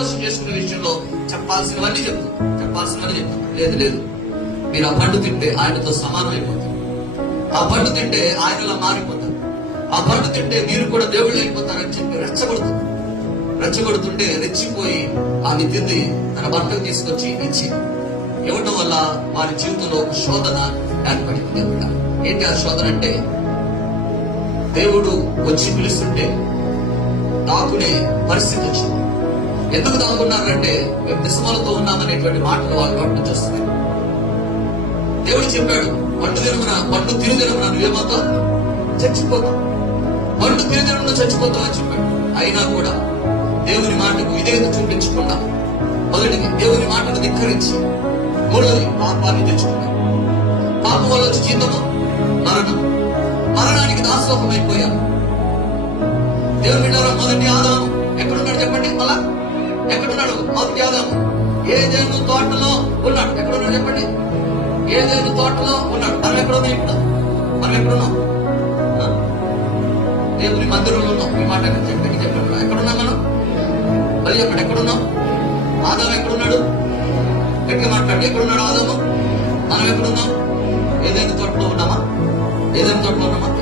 చేసుకునే విషయంలో చెప్పాల్సినవన్నీ చెప్తాం. లేదు మీరు ఆ పండు తింటే ఆయనతో సమానం అయిపోతారు. ఆ పండు తింటే ఆయనలా మారిపోతారు. ఆ పండు తింటే మీరు కూడా దేవుళ్ళు అయిపోతారని చెప్పి రెచ్చగొడుతుంటే రెచ్చిపోయి ఆమె తింది తన భర్తకు తీసుకొచ్చి ఇచ్చి ఇవ్వటం వల్ల వారి జీవితంలో ఒక శోధన ఏర్పడింది. ఏంటి ఆ శోధన అంటే, దేవుడు వచ్చి పిలుస్తుంటే దాక్కునే పరిస్థితి వచ్చింది. ఎందుకు దాక్కున్నారంటే మేము నిస్మలతో ఉన్నామనేటువంటి మాటలు వాళ్ళు నోటి చేస్తున్నాయి. దేవుడు చెప్పాడు, పండు తిరుదినమున నువ్వేమవుతావు? చచ్చిపోతావు. పండు తిరుదినమున చచ్చిపోతావు అని చెప్పాడు. అయినా కూడా దేవుని మాటకు విధేయత చూపించకుండా, మొదటిది దేవుని మాటను ధిక్కరించి, మూడోది పాపాన్ని తెచ్చుకున్నాడు. పాపం వల్ల వచ్చి జీతము మరణానికి దాసోహం అయిపోయారు. దేవుని బిడ్డలారా, మొదటి ఆదాము ఎక్కడున్నాడు చెప్పండి? మళ్ళా ఎక్కడున్నాడు? మొదటి ఆదాము ఏదైనా తోటలో ఉన్నాడు. ఎక్కడున్నాడు చెప్పండి? ఏదైనా తోటలో ఉన్నాడు. మనం ఎక్కడున్నాం? ఇప్పుడు మనం ఎక్కడున్నాం? దేవుని మందిరంలో ఉన్నాం. ఈ మాట చెప్పండి. ఎక్కడున్నాం మనం? మళ్ళీ చెప్పండి, ఎక్కడున్నాం? ఆదాము ఎక్కడున్నాడు? గట్టిగా మాట్లాడండి. ఎక్కడున్నాడు ఆదాము? మనం ఎక్కడున్నాం? ఏదైనా తోటలో ఉన్నామా?